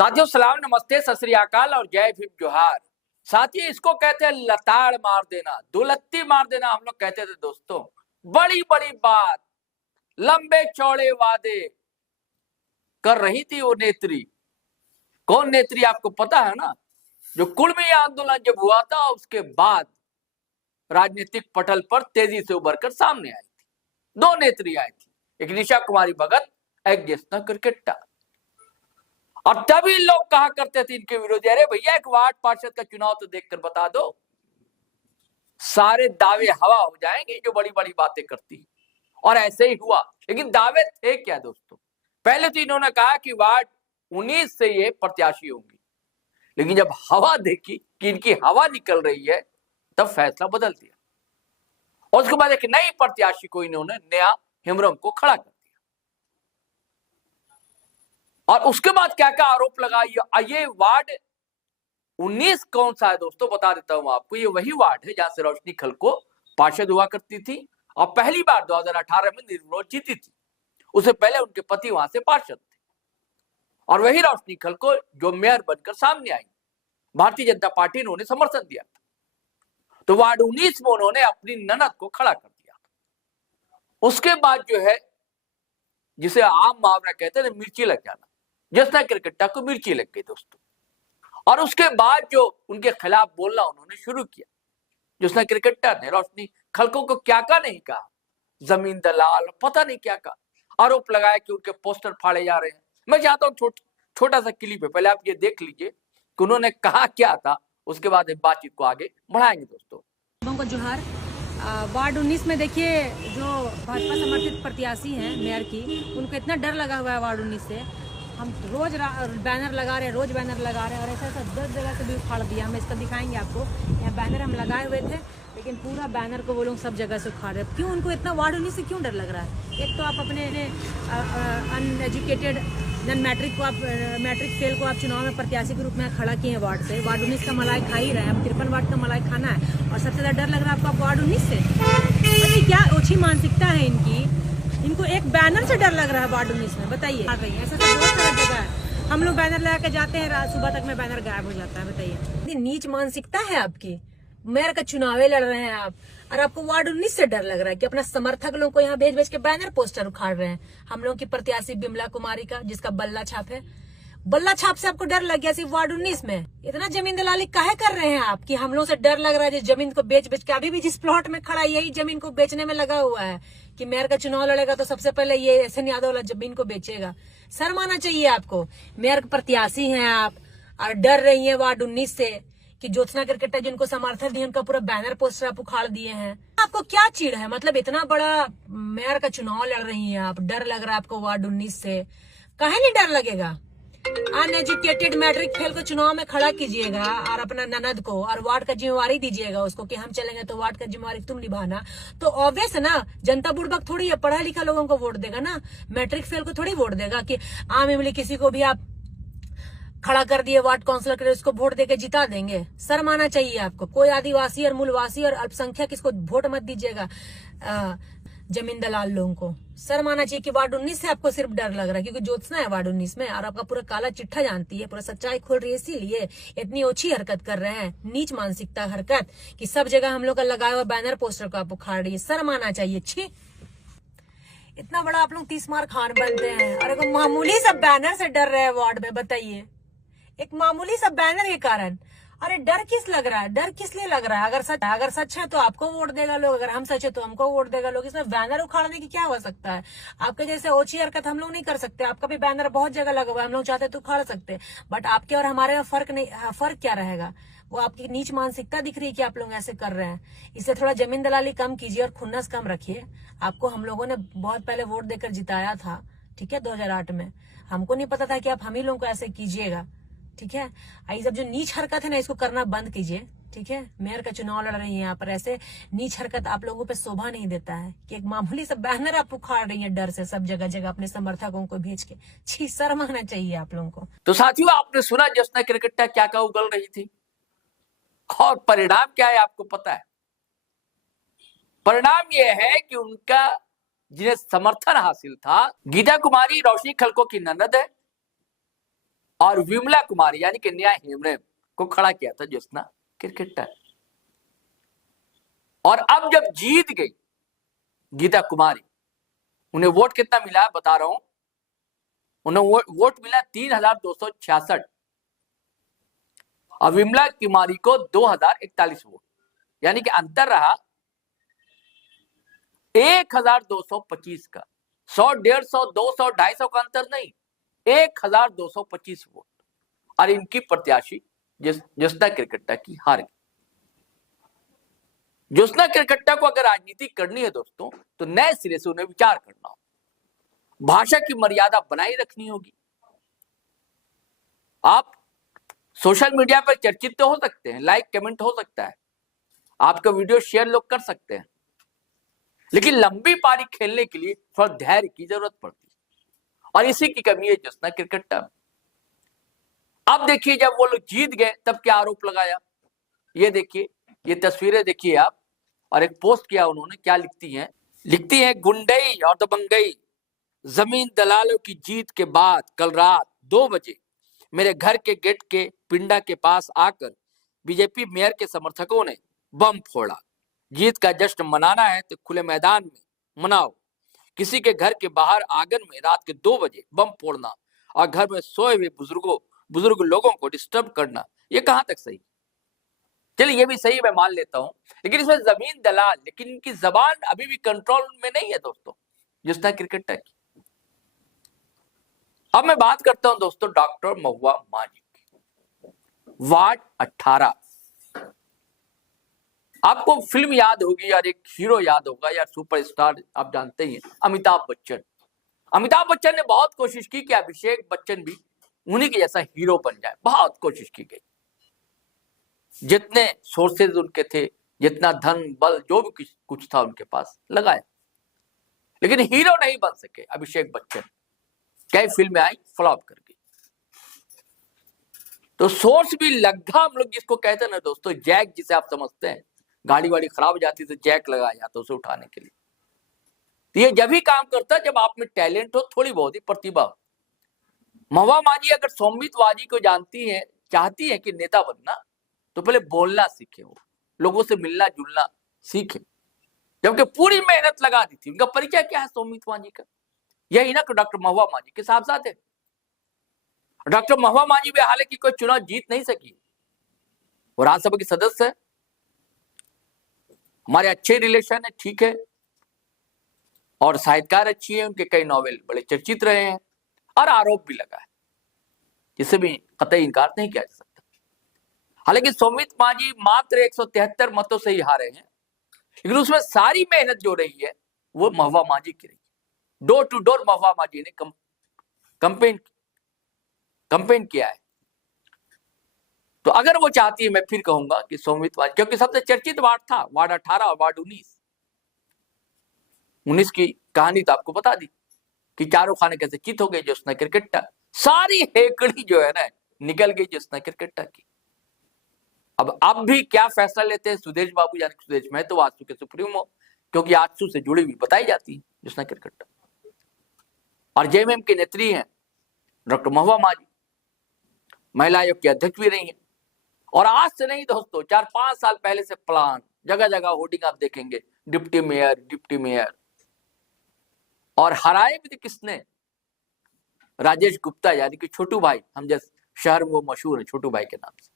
साथियों सलाम नमस्ते सत श्री अकाल और जय भीम जोहार। साथियों इसको कहते हैं लताड़ मार देना, दुलत्ती मार देना हम लोग कहते थे दोस्तों। बड़ी बड़ी बात, लंबे चौड़े वादे कर रही थी वो नेत्री। कौन नेत्री आपको पता है ना? जो कुल्मी आंदोलन जब हुआ था उसके बाद राजनीतिक पटल पर तेजी से उभर कर सामने आई थी। दो नेत्री आई थी, एक निशा कुमारी भगत, एक ज्योत्सना किरकिट्टा। और तभी लोग कहा करते थे इनके विरोधी, अरे भैया एक वार्ड पार्षद का चुनाव तो देखकर बता दो, सारे दावे हवा हो जाएंगे जो बड़ी बड़ी बातें करती। और ऐसे ही हुआ। लेकिन दावे थे क्या दोस्तों? पहले तो इन्होंने कहा कि वार्ड 19 से ये प्रत्याशी होंगी, लेकिन जब हवा देखी कि इनकी हवा निकल रही है तब फैसला बदल दिया। और उसके बाद एक नई प्रत्याशी को इन्होंने नया हेमरम को खड़ा कर दिया। और उसके बाद क्या क्या आरोप लगा, ये वार्ड 19 कौन सा है दोस्तों? बता देता हूं आपको। ये वही वार्ड है जहां से रोशनी खलको पार्षद हुआ करती थी और पहली बार 2018 में निर्विरोध जीती थी। उससे पहले उनके पति वहां से पार्षद थे। और वही रोशनी खलको जो मेयर बनकर सामने आई, भारतीय जनता पार्टी ने उन्हें समर्थन दिया था। तो वार्ड 19 में उन्होंने अपनी ननद को खड़ा कर दिया। उसके बाद जो है, जिसे आम मुहावरा कहते हैं, मिर्ची लग जाना, ज्योत्सना किरकिट्टा को मिर्ची लग गई दोस्तों। और उसके बाद जो उनके खिलाफ बोलना उन्होंने शुरू किया, ज्योत्सना किरकिट्टा ने रोशनी खलको को क्या क्या नहीं कहा, जमीन दलाल, पता नहीं क्या कहा, आरोप लगाया कि उनके पोस्टर फाड़े जा रहे हैं। मैं चाहता हूँ छोटा सा क्लिप है, पहले आप ये देख लीजिए कि उन्होंने कहा क्या था, उसके बाद बातचीत को आगे बढ़ाएंगे दोस्तों। को जोहार। वार्ड 19 में देखिए जो भाजपा समर्थित प्रत्याशी हैं मेयर की, उनको इतना डर लगा हुआ है वार्ड 19 से। हम रोज बैनर लगा रहे हैं, रोज बैनर लगा रहे हैं, और ऐसा 10 जगह से भी उखाड़ दिया। हम इसका दिखाएंगे आपको। यहाँ बैनर हम लगाए हुए थे, लेकिन पूरा बैनर को वो लोग सब जगह से उखाड़ रहे हैं। क्यों? उनको इतना वार्ड 19 से क्यों डर लग रहा है? एक तो आप अपने अनएजुकेटेड नन मैट्रिक को, आप मैट्रिक फेल को आप चुनाव में प्रत्याशी के रूप में खड़ा किए हैं वार्ड से। वार्ड 19 का मलाई खा ही रहे हैं, अब 53 वार्ड का मलाई खाना है, और सबसे ज्यादा डर लग रहा है आपको वार्ड 19 से। बताइए क्या ओछी मानसिकता है इनकी। इनको एक बैनर से डर लग रहा है वार्ड 19 में, बताइए। ऐसा तो बहुत सारा जगह है, हम लोग बैनर लगा के जाते हैं, रात सुबह तक में बैनर गायब हो जाता है। बताइए नीच मानसिकता है आपकी। मेयर का चुनाव लड़ रहे हैं आप, और आपको वार्ड 19 से डर लग रहा है कि अपना समर्थक लोगों को यहाँ भेज भेज के बैनर पोस्टर उखाड़ रहे हैं। हम लोग की प्रत्याशी बिमला कुमारी का, जिसका बल्ला छाप है, बल्ला छाप से आपको डर लग गया सिर्फ वार्ड 19 में। इतना जमीन दलाली काहे कर रहे हैं आप कि हम लोग से डर लग रहा है? जिस जमीन को बेच बेच के, अभी भी जिस प्लॉट में खड़ा यही जमीन को बेचने में लगा हुआ है कि मेयर का चुनाव लड़ेगा तो सबसे पहले ये एहसन यादव वाला जमीन को बेचेगा। शर्म आना चाहिए आपको। मेयर प्रत्याशी हैं आप और डर रही है वार्ड 19 से कि ज्योत्सना किरकिट्टा जिनको समर्थन दिए उनका पूरा बैनर पोस्टर आप उखाड़ दिए हैं। आपको क्या चिढ़ है? मतलब इतना बड़ा मेयर का चुनाव लड़ रही हैं आप, डर लग रहा है आपको वार्ड 19 से। काहे नहीं डर लगेगा? अनएजुकेटेड मैट्रिक फेल को चुनाव में खड़ा कीजिएगा और अपना ननद को, और वार्ड का जिम्मेवारी दीजिएगा उसको कि हम चलेंगे तो वार्ड का जिम्मेवारी तुम निभाना। तो ऑब्वियस है ना, जनता बुड़बक थोड़ी है, पढ़ा लिखा लोगों को वोट देगा ना, मैट्रिक फेल को थोड़ी वोट देगा कि आम इमली किसी को भी आप खड़ा कर दिए वार्ड काउंसिलर के लिए, उसको वोट देके जिता देंगे। शर्म आना चाहिए आपको। कोई आदिवासी और मूलवासी और अल्पसंख्यक इसको वोट मत दीजिएगा, जमीन दलाल लोगों को। शर्म आना चाहिए कि वार्ड 19 से आपको सिर्फ डर लग रहा है क्योंकि ज्योत्सना है वार्ड 19 में, और आपका पूरा काला चिट्ठा जानती है, पूरा सच्चाई खोल रही है, इसीलिए इतनी ओछी हरकत कर रहे हैं, नीच मानसिकता हरकत कि सब जगह हम लोग का लगाया हुआ बैनर पोस्टर को आप उखाड़ रही है। शर्म आना चाहिए। छी, इतना बड़ा आप लोग 30 मार खान बनते हैं और एक मामूली सा बैनर से डर रहे हैं वार्ड में। बताइए, एक मामूली सा बैनर के कारण। अरे डर किस लग रहा है? डर किस लिए लग रहा है? अगर सच है तो आपको वोट देगा लोग, अगर हम सच है तो हमको वोट देगा लोग। इसमें बैनर उखाड़ने की क्या हो सकता है? आपके जैसे ओछी हरकत हम लोग नहीं कर सकते। आपका भी बैनर बहुत जगह लगा हुआ है, हम लोग चाहते तो उखाड़ सकते, बट आपके और हमारे में फर्क क्या रहेगा? वो आपकी नीच मानसिकता दिख रही है कि आप लोग ऐसे कर रहे हैं। इससे थोड़ा जमीन दलाली कम कीजिए और खुन्नस कम रखिए। आपको हम लोगों ने बहुत पहले वोट देकर जिताया था, ठीक है, 2008 में। हमको नहीं पता था कि आप हम ही लोगों को ऐसे कीजिएगा, ठीक है। ये सब जो नीच हरकत है ना, इसको करना बंद कीजिए, ठीक है। मेयर का चुनाव लड़ रही है यहाँ पर, ऐसे नीच हरकत आप लोगों पे शोभा नहीं देता है कि एक मामूली सा बैनर आप उखाड़ रही है डर से सब जगह जगह अपने समर्थकों को भेज के। छी, शर्म आना चाहिए आप लोगों को। तो साथियों, आपने सुना ज्योत्सना किरकिट्टा क्या क्या उगल रही थी, और परिणाम क्या है आपको पता है? परिणाम यह है कि उनका जिन्हें समर्थन हासिल था, गीता कुमारी रोशनी खलको की ननद है, और विमला कुमारी यानी कि नेहा हेम्ब्रे को खड़ा किया था ज्योत्सना क्रिकेटर। और अब जब जीत गई गीता कुमारी, उन्हें वोट कितना मिला बता रहा हूं, उन्हें वोट मिला 3266 और विमला कुमारी को 2041 वोट, यानी कि अंतर रहा 1225 का। 100, 150, 200, 250 का अंतर नहीं, 1225 वोट। और इनकी प्रत्याशी ज्योत्सना क्रिकेटर की हार गई। ज्योत्सना क्रिकेटर को अगर राजनीति करनी है दोस्तों, तो नए सिरे से उन्हें विचार करना हो, भाषा की मर्यादा बनाए रखनी होगी। आप सोशल मीडिया पर चर्चित तो हो सकते हैं, लाइक कमेंट हो सकता है, आपका वीडियो शेयर लोग कर सकते हैं, लेकिन लंबी पारी खेलने के लिए थोड़ा धैर्य की जरूरत पड़ती है और इसी की कमी है ज्योत्सना क्रिकेटर। अब देखिए जब वो लोग जीत गए तब क्या आरोप लगाया, ये देखिए, ये तस्वीरें देखिए आप। और एक पोस्ट किया उन्होंने, क्या लिखती हैं गुंडई और दबंगई, जमीन दलालों की जीत के बाद कल रात 2 बजे मेरे घर के गेट के पिंडा के पास आकर बीजेपी मेयर के समर्थकों ने बम फोड़ा। जीत का जश्न मनाना है तो खुले मैदान में मनाओ, किसी के घर के बाहर आंगन में रात के 2 बजे बम फोड़ना और घर में सोए हुए बुजुर्ग लोगों को डिस्टर्ब करना, ये कहां तक सही? चलिए ये भी सही मैं मान लेता हूं, लेकिन इसमें जमीन दलाल, लेकिन इनकी जबान अभी भी कंट्रोल में नहीं है दोस्तों ज्योत्सना क्रिकेटर की। अब मैं बात करता हूं दोस्तों डॉक्टर महुआ माझी की, वार्ड 18। आपको फिल्म याद होगी यार, एक हीरो याद होगा यार, सुपरस्टार आप जानते ही हैं, अमिताभ बच्चन। अमिताभ बच्चन ने बहुत कोशिश की कि अभिषेक बच्चन भी उन्हीं के जैसा हीरो बन जाए, बहुत कोशिश की गई, जितने सोर्सेज उनके थे, जितना धन बल जो भी कुछ था उनके पास लगाया, लेकिन हीरो नहीं बन सके अभिषेक बच्चन। कई फिल्में आई, फ्लॉप कर गई। तो सोर्स भी लग्गा, हम लोग जिसको कहते हैं ना दोस्तों, जैक जिसे आप समझते हैं, गाड़ी वाड़ी खराब हो जाती तो जैक लगाया जाता उसे उठाने के लिए। तो ये जब ही काम करता है जब आप में टैलेंट हो, थोड़ी बहुत ही प्रतिभा हो। महुआ माझी अगर सौमित वाजी को जानती है, चाहती है कि नेता बनना, तो पहले बोलना सीखे, वो लोगों से मिलना जुलना सीखे, जबकि पूरी मेहनत लगा दी थी। उनका परिचय क्या है सौमित माझी का? यही ना कि डॉक्टर महुआ माझी के साहबजादे है। डॉक्टर महुआ माझी भी हालांकि कोई चुनाव जीत नहीं सकी, वो राज्यसभा की सदस्य है, हमारे अच्छे रिलेशन है, ठीक है, और साहित्यकार अच्छी है, उनके कई नॉवेल बड़े चर्चित रहे हैं, और आरोप भी लगा है, जिससे भी कतई इनकार नहीं किया जा सकता। हालांकि सौमित माझी मात्र 173 मतों से ही हारे हैं, लेकिन उसमें सारी मेहनत जो रही है वो महुआ माझी की रही। डोर टू डोर महुआ माझी ने कंपेन किया है। तो अगर वो चाहती है, मैं फिर कहूंगा कि सौमित माझी, क्योंकि सबसे चर्चित वार्ड था वार्ड 18 और वार्ड 19 की कहानी तो आपको बता दी कि चारों खाने कैसे चित हो गए ज्योत्सना क्रिकेटर। सारी हेकड़ी जो है ना निकल गई ज्योत्सना क्रिकेटर की। अब भी क्या फैसला लेते हैं सुदेश बाबू, यानी सुदेश महतो, तो आजसू के सुप्रीमो, क्योंकि आजसू से जुड़ी हुई बताई जाती है ज्योत्सना क्रिकेटर। और जेएमएम के नेत्री हैं डॉक्टर महुआ माझी, महिला आयोग की अध्यक्ष भी रही है। और आज से नहीं दोस्तों, 4-5 साल पहले से प्लान, जगह जगह होर्डिंग आप देखेंगे, डिप्टी मेयर। और हराए भी किसने? राजेश गुप्ता, यानी कि छोटू भाई, हम जैसे शहर में वो मशहूर है छोटू भाई के नाम से।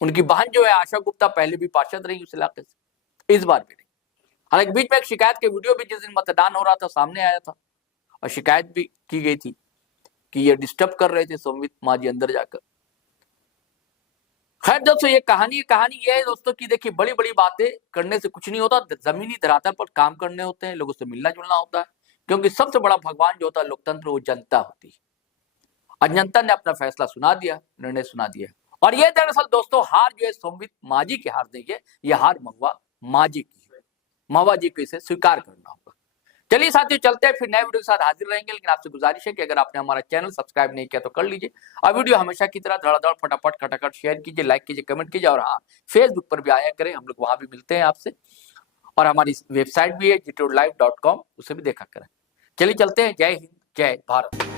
उनकी बहन जो है आशा गुप्ता पहले भी पार्षद रही उस इलाके से, इस बार भी नहीं। हालांकि बीच में एक शिकायत के वीडियो भी जिस दिन मतदान हो रहा था सामने आया था, और शिकायत भी की गई थी कि ये डिस्टर्ब कर रहे थे सौमित माझी अंदर जाकर। खैर दोस्तों, ये कहानी ये है दोस्तों कि देखिए, बड़ी बड़ी बातें करने से कुछ नहीं होता, जमीनी धरातल पर काम करने होते हैं, लोगों से मिलना जुलना होता है, क्योंकि सबसे बड़ा भगवान जो होता है लोकतंत्र, वो जनता होती है। और जनता ने अपना फैसला सुना दिया, निर्णय सुना दिया। और ये दरअसल दोस्तों हार जो है सौमित माझी की हार नहीं है, ये हार महुआ माझी की है। महुआ जी को इसे स्वीकार करना होगा। चलिए साथियों, चलते हैं, फिर नए वीडियो के साथ हाजिर रहेंगे। लेकिन आपसे गुजारिश है कि अगर आपने हमारा चैनल सब्सक्राइब नहीं किया तो कर लीजिए, और वीडियो हमेशा की तरह धड़ाधड़ फटाफट खटाखट शेयर कीजिए, लाइक कीजिए, कमेंट कीजिए। और हाँ, फेसबुक पर भी आया करें, हम लोग वहां भी मिलते हैं आपसे, और हमारी वेबसाइट भी है gtodlive.com, उसे भी देखा करें। चलिए चलते हैं, जय हिंद, जय भारत।